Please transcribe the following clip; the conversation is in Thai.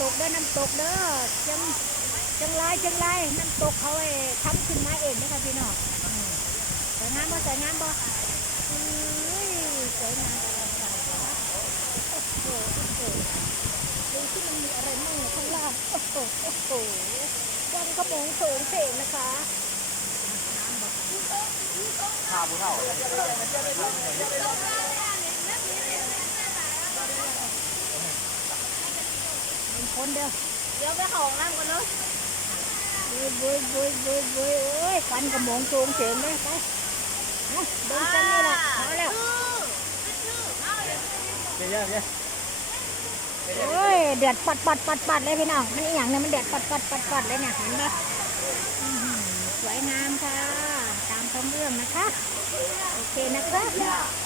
ตกเด้อน้ำตกเด้อจังจังไรจังไรน้ำตกเขาไอ้ทำขึ้นมาเองนะคะพี่น้องสวยงามบ่สวยงามบ่อุ้ยสวยงามโอ้โหโอ้โหดูที่มันมีอะไรมั่งข้างล่างโอ้โหโอ้โหวันขโมงโฉงเฉงนะคะน้ำบ่ข้าวผู้เฒ่า เป็น คนเด้อเดี๋ยวไปเข้าห้องน้ำก่อนเนาะบุยบุยบุยบุยบุยโอ้ยควันกระหมงโจงเฉงเลยไปเอาเดินกันนี่แหละเอาแล้วเดี๋ยวเดี๋ยวเดี๋ยวโอ้ยเดือดปัดปัดปัดปัดเลยพี่น้องนี่อหย่างเนี้มันเดือดปัดปัดปัดปัดเลยเนี่ยเห็นปะอื้อหือสวยงามค่ะ ตามท้องเรื่องนะคะ โอเคนะคะไปเออ